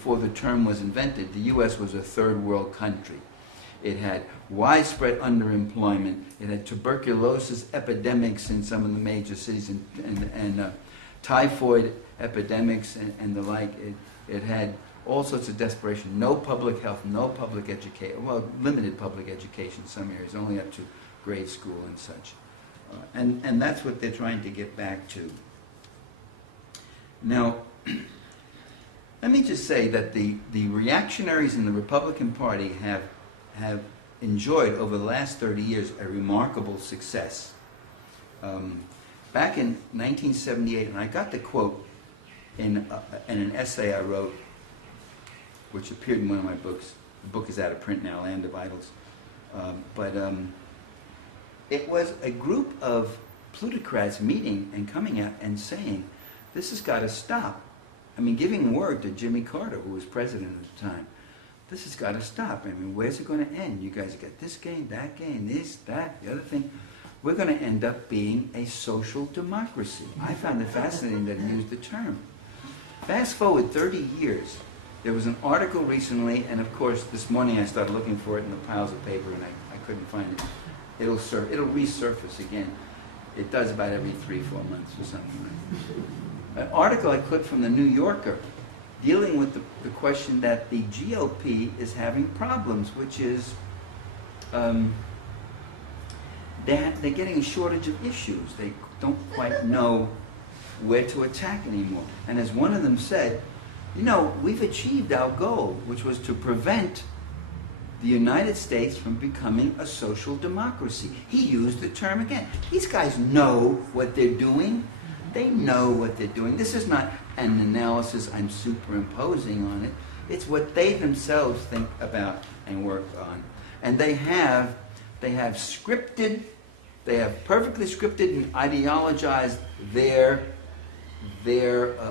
before the term was invented, the U.S. was a third world country. It had widespread underemployment. It had tuberculosis epidemics in some of the major cities and typhoid epidemics and the like. It had all sorts of desperation. No public health, no public education. Well, limited public education in some areas, only up to grade school and such. And that's what they're trying to get back to. Now, let me just say that the reactionaries in the Republican Party have enjoyed over the last 30 years a remarkable success. Back in 1978, and I got the quote in an essay I wrote, which appeared in one of my books. The book is out of print now, Land of Idols. It was a group of plutocrats meeting and coming out and saying, this has got to stop. I mean, giving word to Jimmy Carter, who was president at the time, this has got to stop. I mean, where's it going to end? You guys got this game, this, that, the other thing. We're going to end up being a social democracy. I found it fascinating that he used the term. Fast forward 30 years. There was an article recently, and of course this morning I started looking for it in the piles of paper and I couldn't find it. It'll resurface again. It does about every 3-4 months or something like that. An article I clipped from the New Yorker dealing with the question that the GOP is having problems, which is they're getting a shortage of issues. They don't quite know where to attack anymore. And as one of them said, you know, we've achieved our goal, which was to prevent the United States from becoming a social democracy. He used the term again. These guys know what they're doing. They know what they're doing. This is not an analysis I'm superimposing on it. It's what they themselves think about and work on. And they have scripted, they have perfectly scripted and ideologized their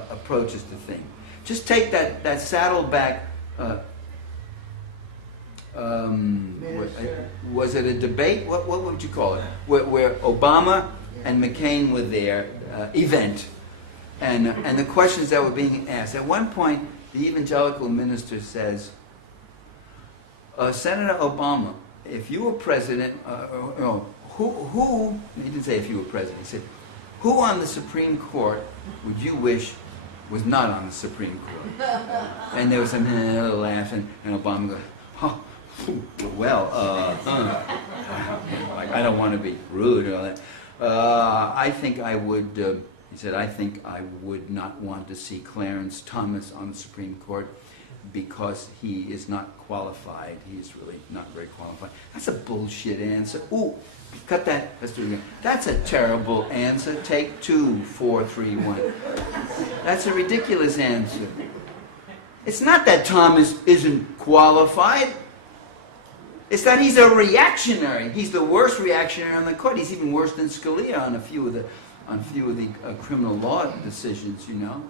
approaches to things. Just take that Saddleback, was it a debate? What would you call it? Where Obama and McCain were there, event, and the questions that were being asked. At one point, the evangelical minister says, Senator Obama, if you were president, who, he didn't say if you were president, he said, who on the Supreme Court would you wish was not on the Supreme Court? And there was a little laugh, and Obama goes, oh, well, I don't want to be rude or all that. I think I would, he said, I think I would not want to see Clarence Thomas on the Supreme Court because he is not qualified. He's really not very qualified. That's a bullshit answer. Ooh, cut that. Let's do it again. That's a terrible answer. Take 2, 4, 3, 1. That's a ridiculous answer. It's not that Thomas isn't qualified. It's that he's a reactionary. He's the worst reactionary on the court. He's even worse than Scalia on a few of the criminal law decisions, you know.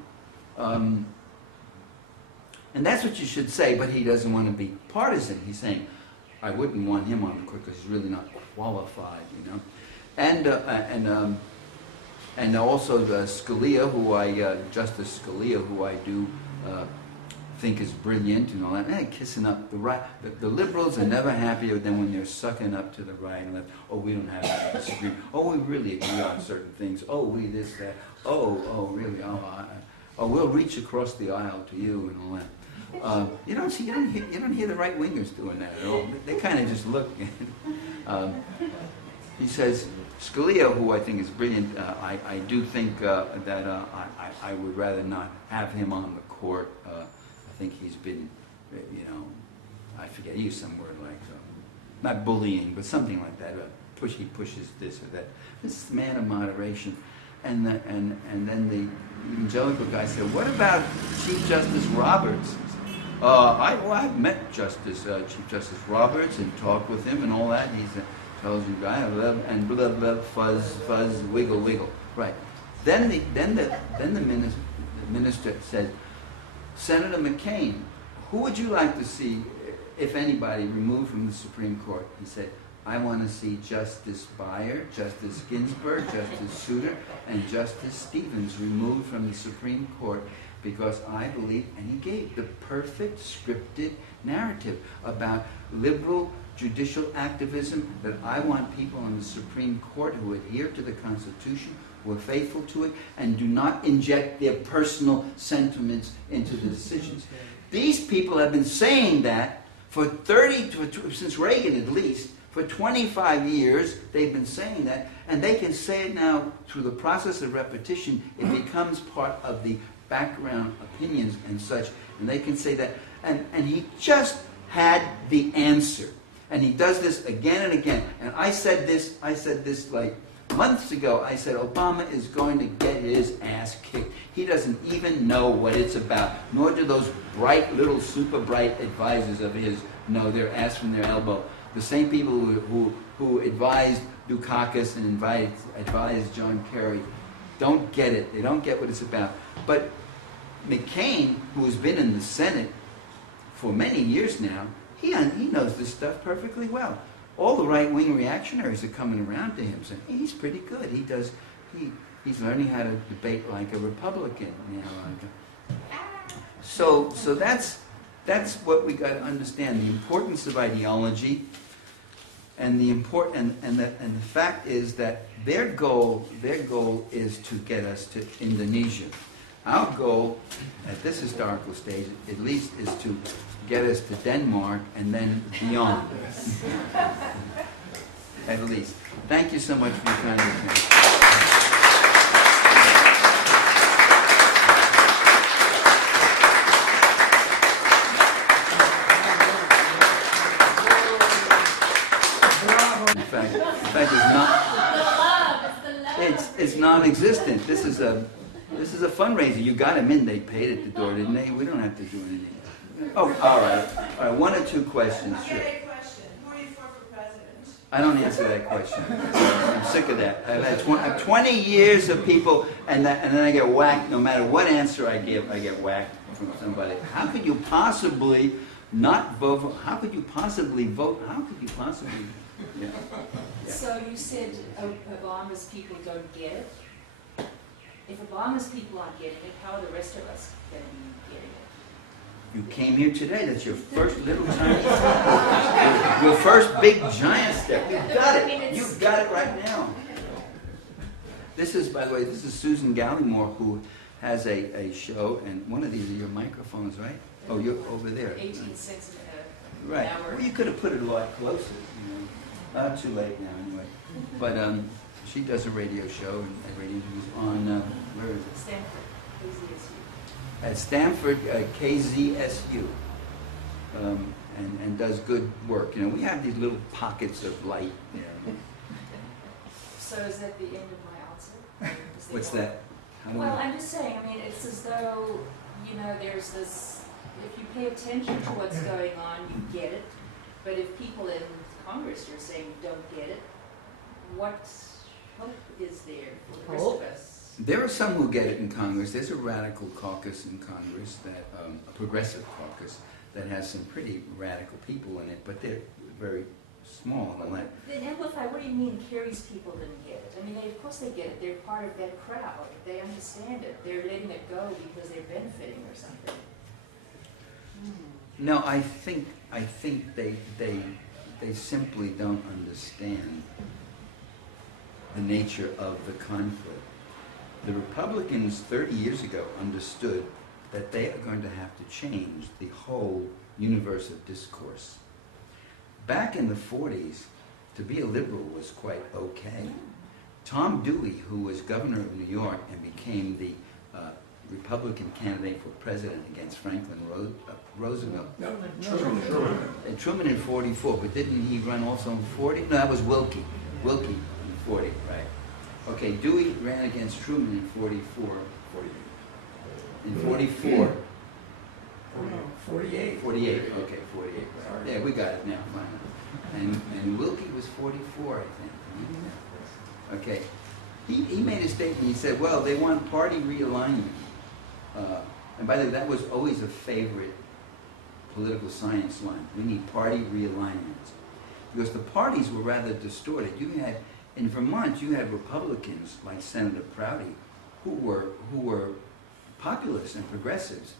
And that's what you should say, but he doesn't want to be partisan. He's saying, I wouldn't want him on the court because he's really not qualified, you know. And also the Scalia, Justice Scalia, who I do think is brilliant and all that. Kissing up the right. The liberals are never happier than when they're sucking up to the right and left. Oh, we don't have to disagree. Oh, we really agree on certain things. Oh, we this, that. Oh, really? Oh, we'll reach across the aisle to you and all that. You don't hear the right wingers doing that at all. They kind of just look. He says, Scalia, who I think is brilliant, I do think that I would rather not have him on the court. I think he's been, you know, I forget, he used some word like, not bullying, but something like that. He pushes this or that. This is a man of moderation. And then the evangelical guy said, what about Chief Justice Roberts? I've met Chief Justice Roberts and talked with him and all that. He's an intelligent guy, and blah, blah, fuzz, wiggle, wiggle. Right. Then the minister said, Senator McCain, who would you like to see, if anybody, removed from the Supreme Court? He said, I want to see Justice Breyer, Justice Ginsburg, Justice Souter, and Justice Stevens removed from the Supreme Court because I believe, and he gave the perfect scripted narrative about liberal judicial activism, that I want people on the Supreme Court who adhere to the Constitution, who are faithful to it, and do not inject their personal sentiments into the decisions. These people have been saying that for since Reagan at least, for 25 years they've been saying that, and they can say it now through the process of repetition. It becomes part of the background opinions and such, and they can say that. And he just had the answer. And he does this again and again. And I said this like months ago. I said Obama is going to get his ass kicked. He doesn't even know what it's about, nor do those bright little super bright advisors of his know their ass from their elbow. The same people who advised Dukakis and advised John Kerry don't get it. They don't get what it's about. But McCain, who has been in the Senate for many years now, he knows this stuff perfectly well. All the right-wing reactionaries are coming around to him saying, he's pretty good. He's learning how to debate like a Republican. You know, so that's what we got to understand: the importance of ideology, and the fact is that their goal is to get us to Indonesia. Our goal at this historical stage, at least, is to get us to Denmark and then beyond. At least. Thank you so much for your kind attention. In fact, it's non-existent. This is a fundraiser. You got them in. They paid at the door, didn't they? We don't have to do anything. Oh, all right. One or two questions. Sure. I get a question. Who are you for president? I don't answer that question. I'm sick of that. I've had 20 years of people, and then I get whacked. No matter what answer I give, I get whacked from somebody. How could you possibly not vote? How could you possibly vote? How could you possibly? Yeah. Yeah. So you said Obama's people don't get it. If Obama's people aren't getting it, how are the rest of us going to be getting it? You came here today. That's your first little tiny step. Your first big giant step. You got it. You got it right now. This is, by the way, this is Susan Gallimore, who has a show, and one of these are your microphones, right? Oh, you're over there. 18 cents an right. hour. Well, you could have put it a lot closer. You know. Not too late now, anyway. But she does a radio show and radio interviews on where is it? Stanford, KZSU. At Stanford, KZSU, and does good work. You know, we have these little pockets of light. You know. So is that the end of my answer? What's that? Well, I'm just saying. I mean, it's as though there's this. If you pay attention to what's going on, you get it. But if people in Congress are saying don't get it, what hope is there for the rest of us? There are some who get it in Congress. There's a radical caucus in Congress, that a progressive caucus, that has some pretty radical people in it, but they're very small and all that. Then amplify, what do you mean Kerry's people didn't get it? I mean, of course they get it. They're part of that crowd. They understand it. They're letting it go because they're benefiting or something. No, I think they simply don't understand the nature of the conflict. The Republicans 30 years ago understood that they are going to have to change the whole universe of discourse. Back in the 40s, to be a liberal was quite okay. Tom Dewey, who was governor of New York and became the Republican candidate for president against Franklin Roosevelt. No, Truman. And Truman in 44, but didn't he run also in 40? No, that was Wilkie. Wilkie in 40, right. Okay, Dewey ran against Truman in 44. 48. In 44. 48. 48, okay, 48. Yeah, we got it now, fine. And Wilkie was 44, I think. Okay. He made a statement, he said, well, they want party realignment. And by the way, that was always a favorite political science line. We need party realignment. Because the parties were rather distorted. In Vermont, you had Republicans like Senator Prouty who were populists and progressives